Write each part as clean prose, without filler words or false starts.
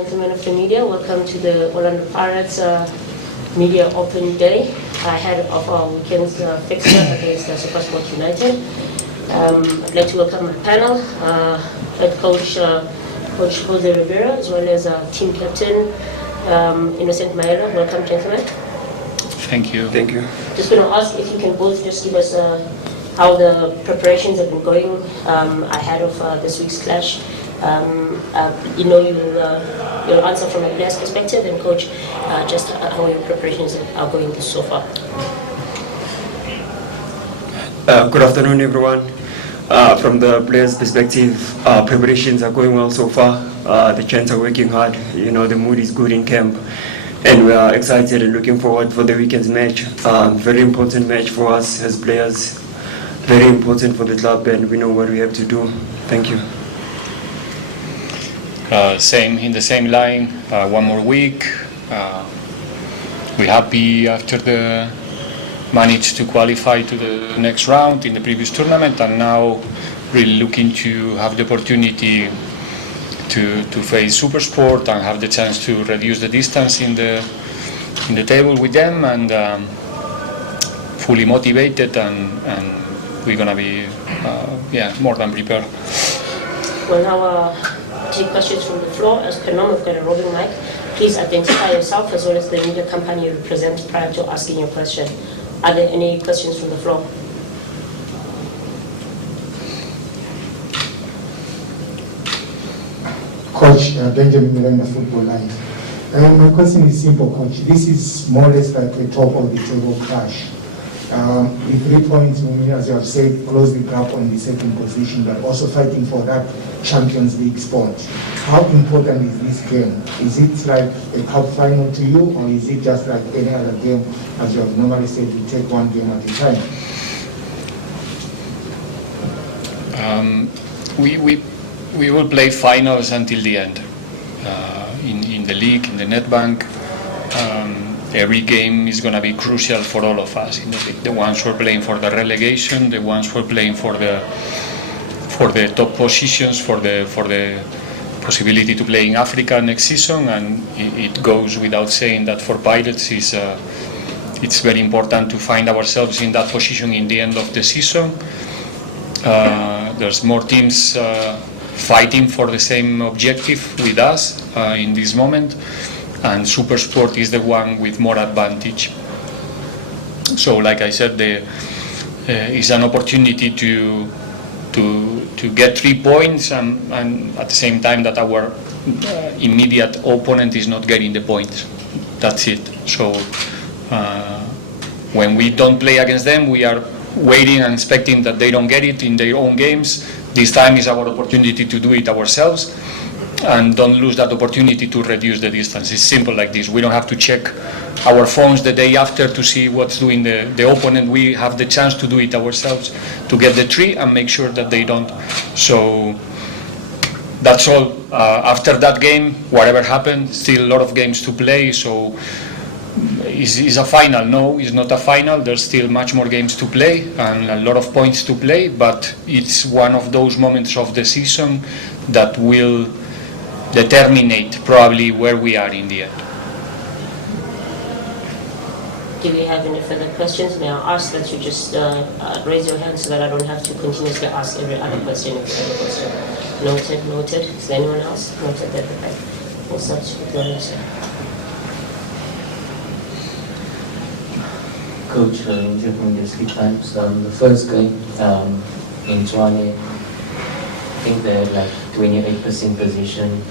Gentlemen of the media, welcome to the Orlando Pirates Media Open Day ahead of our weekend's fixture against SuperSport United. I'd like to welcome my panel, head coach Coach José Riveiro, as well as team captain Maela. Welcome, gentlemen. Thank you. Thank you. Just going to ask if you can both just give us how the preparations have been going ahead of this week's clash. You'll answer from a player's perspective, and coach, just how your preparations are going so far. Good afternoon, everyone. From the players' perspective, preparations are going well so far. The gents are working hard. The mood is good in camp, and we are excited and looking forward for the weekend's match. Very important match for us as players. Very important for the club, and we know what we have to do. Thank you. In the same line, one more week. We're happy after the managed to qualify to the next round in the previous tournament, and now really looking to have the opportunity to face SuperSport and have the chance to reduce the distance in the table with them, and fully motivated, and we're gonna be more than prepared. Well, now take questions from the floor. As per norm, we've got a roving mic. Please identify yourself as well as the media company you represent prior to asking your question. Are there any questions from the floor? Coach Benjamin Miranda, Football Live. My question is simple, Coach. This is more or less like a top of the table clash. The 3 points, as you have said, close the gap on the second position, but also fighting for that Champions League spot. How important is this game? Is it like a cup final to you, or is it just like any other game, as you have normally said, you take one game at a time? We will play finals until the end. In the league, in the Netbank, every game is going to be crucial for all of us in the league. The ones who are playing for the relegation, the ones who are playing for the top positions, for the possibility to play in Africa next season, and it goes without saying that for Pirates it's very important to find ourselves in that position in the end of the season. There's more teams fighting for the same objective with us in this moment, and SuperSport is the one with more advantage. So, like I said, it's an opportunity to get 3 points, and at the same time that our immediate opponent is not getting the points. That's it. So when we don't play against them, we are waiting and expecting that they don't get it in their own games. This time is our opportunity to do it ourselves, and don't lose that opportunity to reduce the distance. It's simple like this. We don't have to check our phones the day after to see what's doing the opponent. We have the chance to do it ourselves, to get the 3 and make sure that they don't. So that's all. After that game, whatever happened, still a lot of games to play. So is a final? No, it's not a final. There's still much more games to play and a lot of points to play, but it's one of those moments of the season that will determine probably where we are in the end. Do we have any further questions? May I ask that you just raise your hand so that I don't have to continuously ask every other question. Noted. Is there anyone else? Noted that. Okay. As such, Coach, from the Sleep Times. The first game in Zwane, I think they had like 28% position,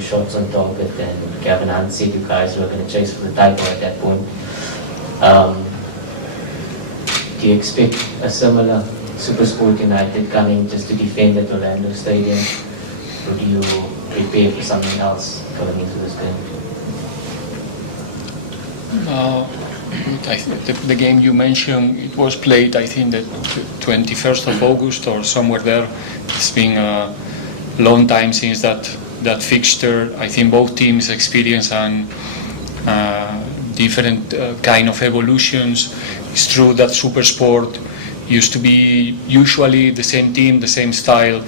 shots on target, and Gavin Hunt said you guys were going to chase for the title at that point. Do you expect a similar SuperSport United coming just to defend at Orlando Stadium, or do you prepare for something else going into this game? I think the game you mentioned, it was played, I think, the 21st of August or somewhere there. It's been a long time since that fixture. I think both teams experience different kind of evolutions. It's true that SuperSport used to be usually the same team, the same style.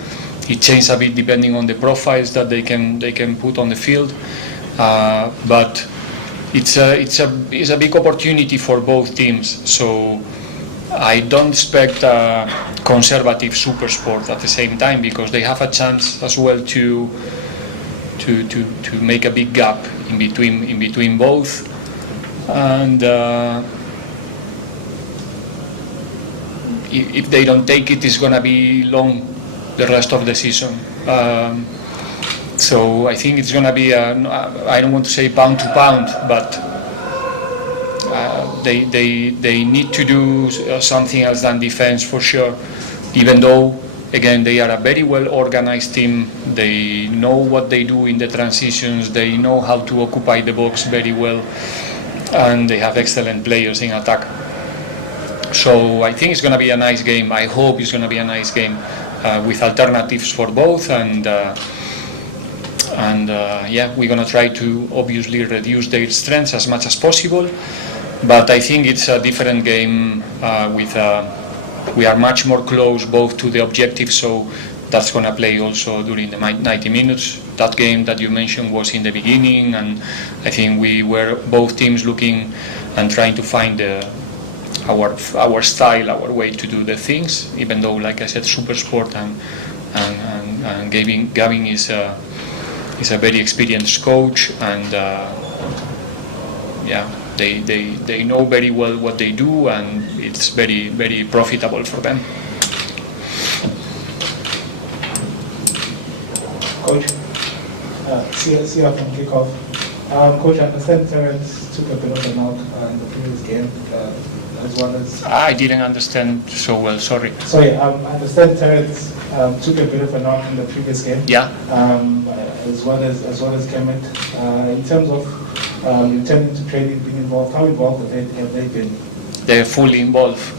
It changed a bit depending on the profiles that they can put on the field. but it's a big opportunity for both teams. So I don't expect a conservative SuperSport at the same time, because they have a chance as well to make a big gap in between both, and if they don't take it, it's gonna be long the rest of the season. So I think it's gonna be I don't want to say pound to pound, but they need to do something else than defense for sure. Even though, again, they are a very well organized team. They know what they do in the transitions. They know how to occupy the box very well, and they have excellent players in attack. So I think it's going to be a nice game. I hope it's going to be a nice game with alternatives for both, and yeah, we're going to try to obviously reduce their strengths as much as possible. But I think it's a different game we are much more close both to the objective, so that's going to play also during the 90 minutes. That game that you mentioned was in the beginning, and I think we were both teams looking and trying to find our style, our way to do the things, even though, like I said, SuperSport and Gavin is a very experienced coach, and yeah, they know very well what they do, and it's very, very profitable for them. Coach, Sia from Kickoff. Coach, I understand Terence took a bit of a knock in the previous game, as well as... I didn't understand so well, sorry. Sorry, I understand Terence took a bit of a knock in the previous game. Yeah. As well as Clement. In terms of intending to training, being involved, how involved have they been? They're fully involved.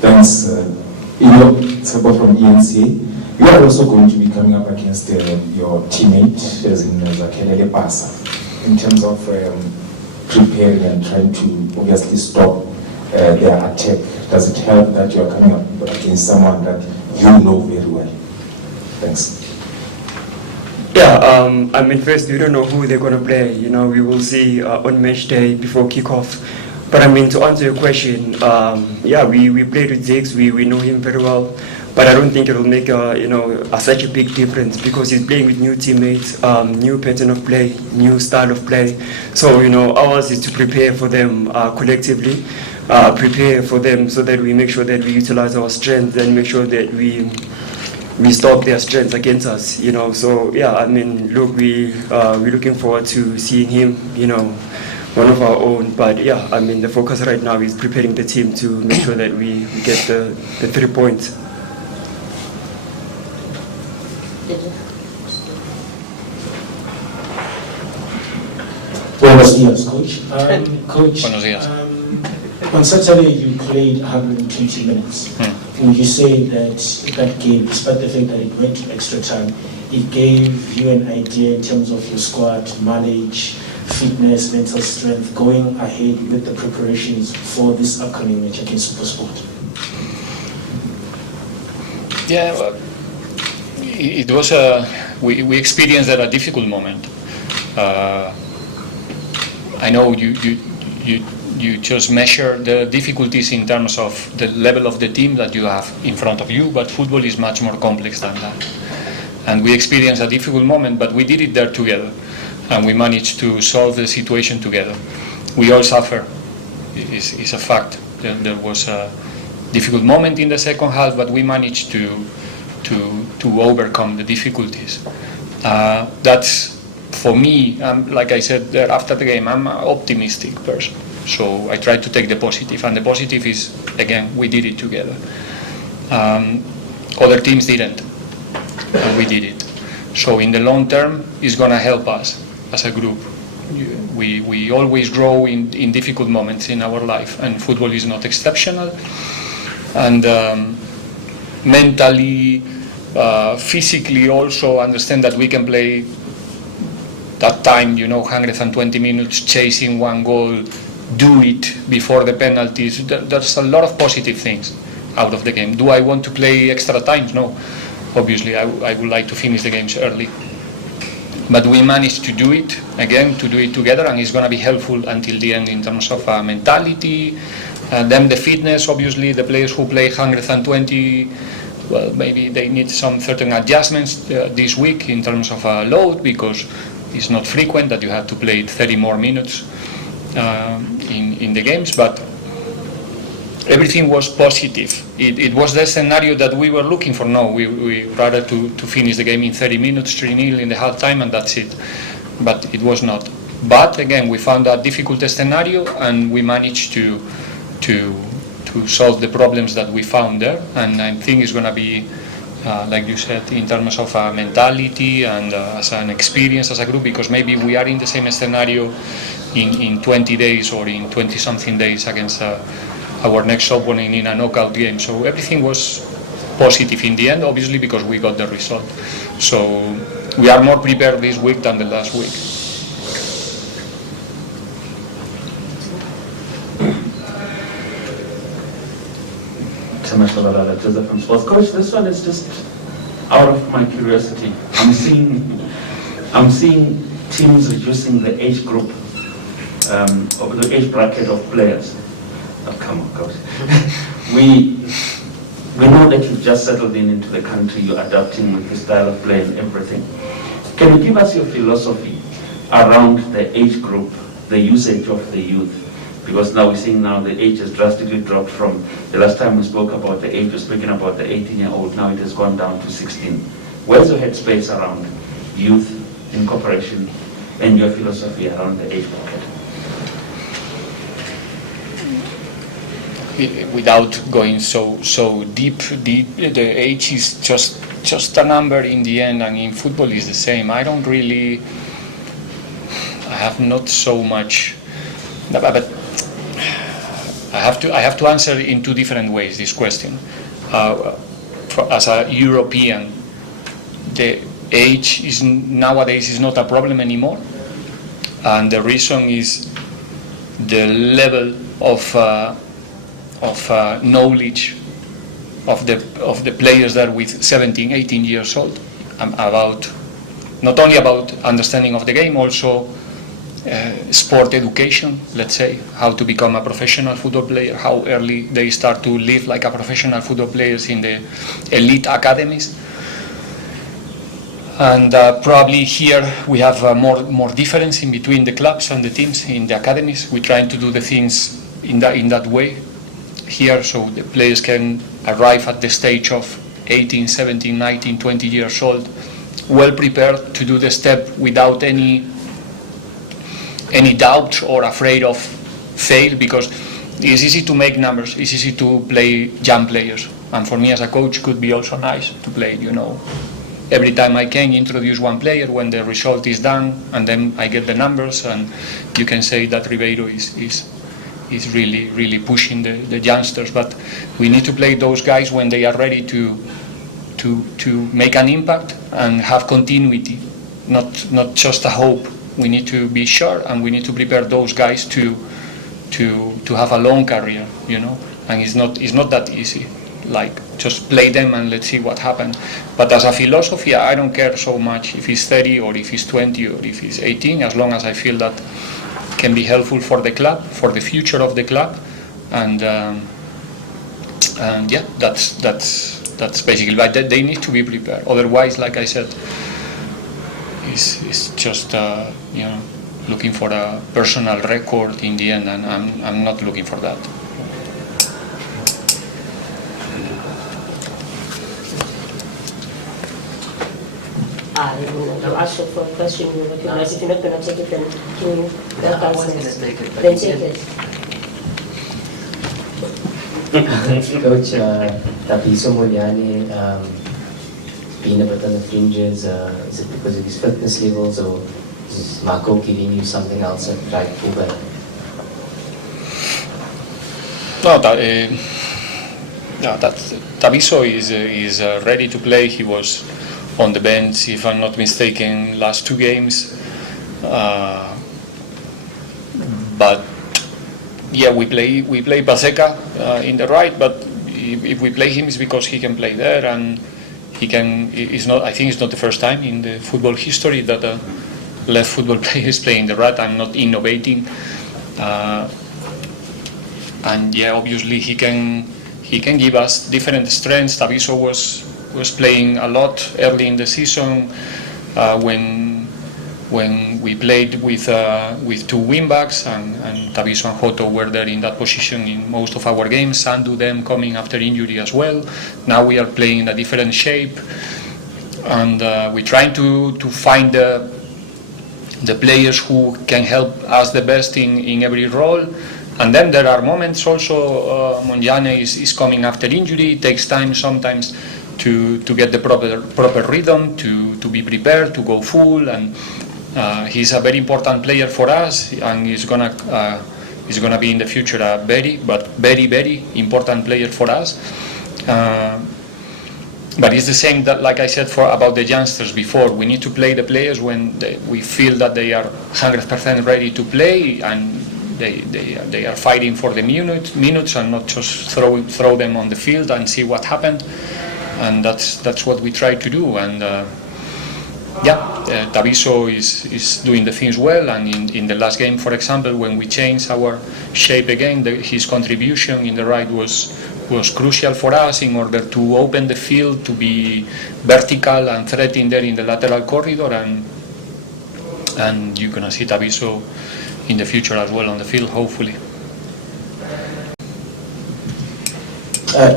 Thanks. Support from ENC. You are also going to be coming up against your teammate, as in Zakelele Pasa, in terms of preparing and trying to obviously stop their attack. Does it help that you are coming up against someone that you know very well? Thanks. Yeah, I mean, first, we don't know who they're going to play. We will see on match day before kickoff. But I mean, to answer your question, yeah, we played with Zix, we know him very well. But I don't think it will make such a big difference, because he's playing with new teammates, new pattern of play, new style of play. So, ours is to prepare for them collectively, prepare for them so that we make sure that we utilize our strengths and make sure that we stop their strengths against us, So, yeah, I mean, look, we're looking forward to seeing him, one of our own. But, yeah, I mean, the focus right now is preparing the team to make sure that we get the 3 points. Buenos dias, Coach. Coach, Buenos dias. On Saturday you played 120 minutes. Would you say that game, despite the fact that it went to extra time, it gave you an idea in terms of your squad mileage, fitness, mental strength, going ahead with the preparations for this upcoming match against SuperSport? Yeah, well, it was we experienced a difficult moment. I know you just measure the difficulties in terms of the level of the team that you have in front of you, but football is much more complex than that. And we experienced a difficult moment, but we did it there together, and we managed to solve the situation together. We all suffer, it's a fact. There was a difficult moment in the second half, but we managed to overcome the difficulties. That's, for me, like I said there after the game, I'm an optimistic person. So I try to take the positive, and the positive is, again, we did it together. Other teams didn't, and we did it. So in the long term, it's going to help us as a group. We always grow in difficult moments in our life, and football is not exceptional. And mentally, physically also understand that we can play that time, 120 minutes chasing one goal, do it before the penalties. There's a lot of positive things out of the game. Do I want to play extra times? No. Obviously, I would like to finish the games early. But we managed to do it, again, to do it together, and it's going to be helpful until the end in terms of mentality. Then the fitness, obviously, the players who play 120, well, maybe they need some certain adjustments this week in terms of load, because it's not frequent that you have to play 30 more minutes in the games. But everything was positive. It was the scenario that we were looking for. No, we rather to finish the game in 30 minutes, 3-0 in the half time, and that's it. But it was not. But again, we found a difficult scenario, and we managed to solve the problems that we found there. And I think it's going to be, like you said, in terms of mentality and as an experience as a group, because maybe we are in the same scenario in 20 days or in 20-something days against our next opponent in a knockout game. So everything was positive in the end, obviously, because we got the result. So we are more prepared this week than the last week. José from Sports. Coach, this one is just out of my curiosity. I'm seeing teams reducing the age group, or the age bracket of players. Oh, come on, Coach. we know that you've just settled into the country, you're adapting with the style of play and everything. Can you give us your philosophy around the age group, the usage of the youth? Because now we're seeing now the age has drastically dropped from the last time we spoke about the age, we were speaking about the 18-year-old, now it has gone down to 16. Where's your headspace around youth incorporation and your philosophy around the age bracket? Without going so deep, the age is just a number in the end, and in football is the same. I have not so much, but I have to answer in two different ways this question. As a European, the age is nowadays not a problem anymore, and the reason is the level of knowledge of the players that are with 17, 18 years old, about not only about understanding of the game, also sport education, let's say, how to become a professional football player, how early they start to live like a professional football players in the elite academies. And probably here we have more difference in between the clubs and the teams in the academies. We're trying to do the things in that way here, so the players can arrive at the stage of 18, 17, 19, 20 years old, well prepared to do the step without any doubt or afraid of fail, because it's easy to make numbers, it's easy to play young players, and for me as a coach it could be also nice to play, every time I can introduce one player when the result is done, and then I get the numbers, and you can say that Riveiro is really pushing the youngsters. But we need to play those guys when they are ready to make an impact and have continuity, not just a hope. We need to be sure, and we need to prepare those guys to have a long career, and it's not that easy, like just play them and let's see what happens. But as a philosophy, I don't care so much if he's 30 or if he's 20 or if he's 18, as long as I feel that can be helpful for the club, for the future of the club, and yeah, that's basically. But they need to be prepared. Otherwise, like I said, it's just looking for a personal record in the end, and I'm not looking for that. I'll ask you for a question. You recognize. If you're not going to take it, then can you? I was going to take it. Then take it. Coach, Tapiso Muliani being a bit on the fringes, is it because of his fitness levels, or is Marco giving you something else at right fullback? No, Tapiso is ready to play. He was on the bench, if I'm not mistaken, last two games. But yeah, we play Paseca in the right, but if we play him, it's because he can play there, and he can. It's not. I think it's not the first time in the football history that a left football player is playing the right. I'm not innovating, and yeah, obviously he can give us different strengths. Taviso was playing a lot early in the season when we played with two wingbacks, and Taviso and Joto were there in that position in most of our games. Sandu them coming after injury as well. Now we are playing in a different shape, and we're trying to find the players who can help us the best in every role. And then there are moments also, Monjane is coming after injury. It takes time sometimes to get the proper rhythm, to be prepared, to go full, and he's a very important player for us, and he's gonna be in the future a very important player for us. But it's the same that, like I said, about the youngsters before. We need to play the players when we feel that they are 100% ready to play, and they are fighting for the minutes, and not just throw them on the field and see what happened. And that's what we try to do. And Taviso is doing the things well. And in the last game, for example, when we changed our shape again, his contribution in the right was crucial for us in order to open the field, to be vertical and threatening there in the lateral corridor. And you're gonna see Taviso in the future as well on the field, hopefully.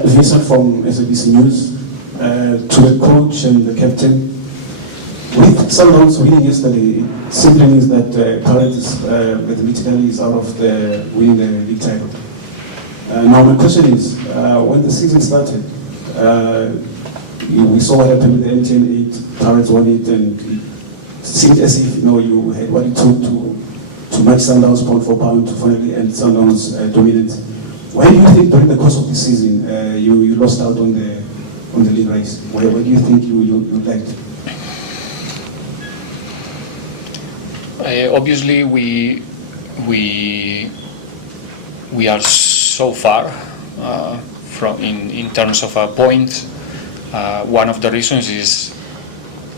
Vincent from SABC News. To the coach and the captain, with Sundowns winning yesterday, it simply means that Pirates mathematically is out of the winning the league title. Now my question is, when the season started, we saw what happened with the MTN 8, Pirates won it, and it seemed as if you had what it took to match Sundowns pound for pound to finally end Sundowns dominant. Why do you think during the course of the season you lost out on the league race? Where do you think you lagged? Obviously, we are so far from in terms of points. One of the reasons is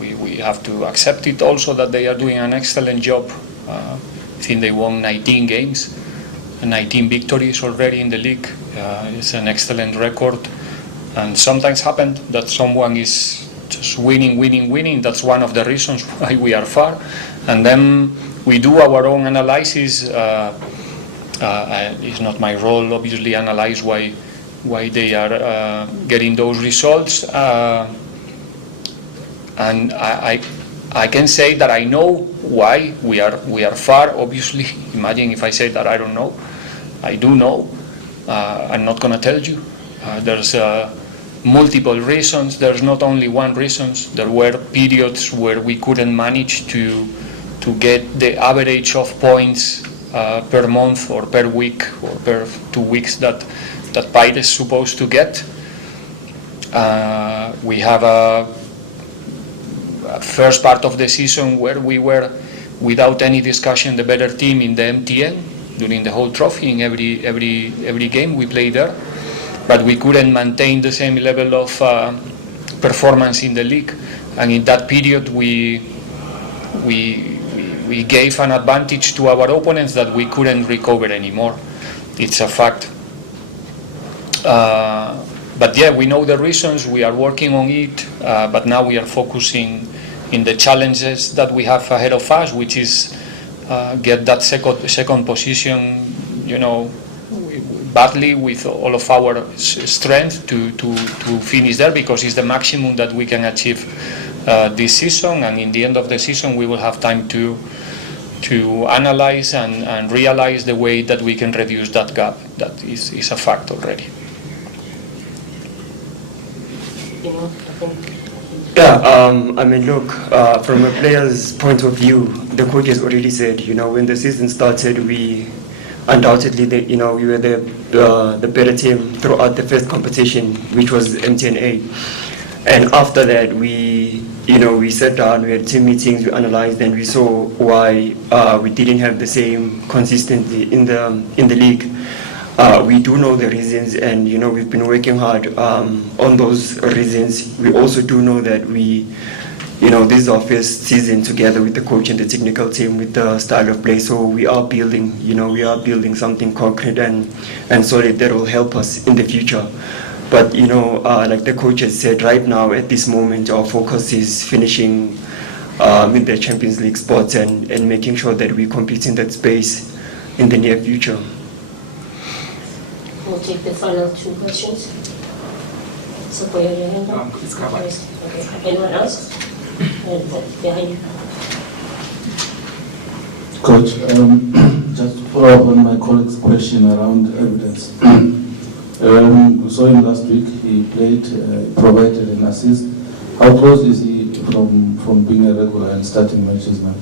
we have to accept it also that they are doing an excellent job. I think they won 19 games, 19 victories already in the league. It's an excellent record. And sometimes happens that someone is just winning. That's one of the reasons why we are far. And then we do our own analysis. It's not my role, obviously, analyze why they are getting those results. And I can say that I know why we are far. Obviously, imagine if I say that I don't know. I do know. I'm not going to tell you. There's multiple reasons. There's not only one reason. There were periods where we couldn't manage to get the average of points per month or per week or per 2 weeks that Pirates is supposed to get. We have a first part of the season where we were, without any discussion, the better team in the MTN during the whole trophy. In every game we played there. But we couldn't maintain the same level of performance in the league, and in that period we gave an advantage to our opponents that we couldn't recover anymore. It's a fact. But yeah, we know the reasons. We are working on it, but now we are focusing in the challenges that we have ahead of us, which is get that second position, badly with all of our strength to finish there, because it's the maximum that we can achieve this season, and in the end of the season we will have time to analyze and realize the way that we can reduce that gap. That is a fact already. Look, from a player's point of view, the coach has already said, when the season started, we undoubtedly, we were the better team throughout the first competition, which was MTN 8. And after that, we sat down, we had team meetings, we analyzed, and we saw why we didn't have the same consistency in the league. we do know the reasons, and we've been working hard on those reasons. We also do know that this is our first season together with the coach and the technical team with the style of play. So we are building, something concrete and solid that will help us in the future. But like the coach has said, right now at this moment, our focus is finishing in the Champions League spots and making sure that we compete in that space in the near future. We'll take the final 2 questions. So put your hand up. It's covered. Okay. Anyone else? Behind you. Coach, just to follow up on my colleague's question around evidence. We saw him last week. He played, provided an assist. How close is he from being a regular and starting matches now?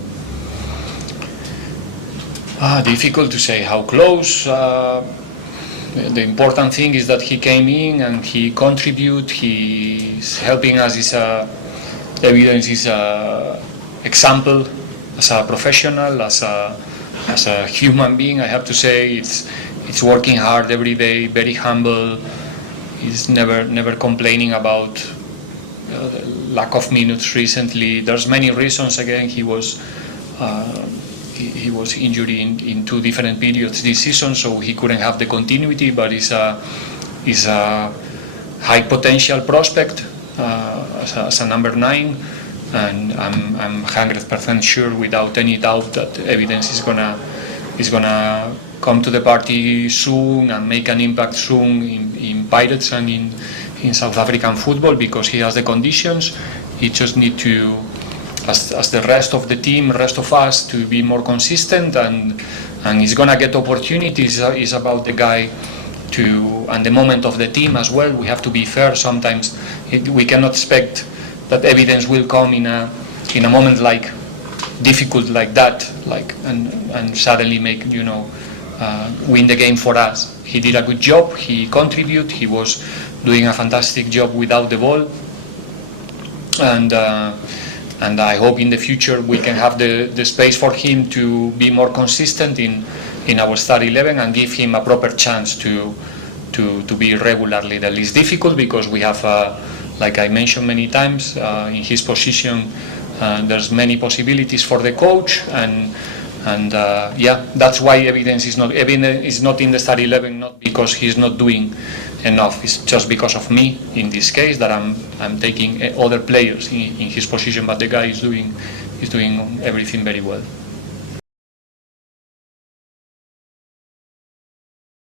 Difficult to say how close. The important thing is that he came in and he contributed. He's helping us. Evidence is an example as a professional, as a human being. I have to say it's working hard every day, very humble. He's never complaining about the lack of minutes recently. There's many reasons. Again, he was injured in 2 different periods this season, so he couldn't have the continuity. But he's a high potential prospect as a number 9, and I'm 100% sure, without any doubt, that Evidence is gonna come to the party soon and make an impact soon in Pirates and in South African football, because he has the conditions. He just need to, as the rest of the team, rest of us, to be more consistent, and he's gonna get opportunities. It's about the guy and the moment of the team as well. We have to be fair. Sometimes we cannot expect that Evidence will come in a moment like difficult like that, and suddenly make win the game for us. He did a good job. He contributed. He was doing a fantastic job without the ball, and I hope in the future we can have the space for him to be more consistent in our start 11 and give him a proper chance to be regularly. That is difficult because we have, like I mentioned many times, in his position, there's many possibilities for the coach, and that's why Evidence is not in the start 11, not because he's not doing enough. It's just because of me in this case, that I'm taking other players in his position, but the guy is doing everything very well.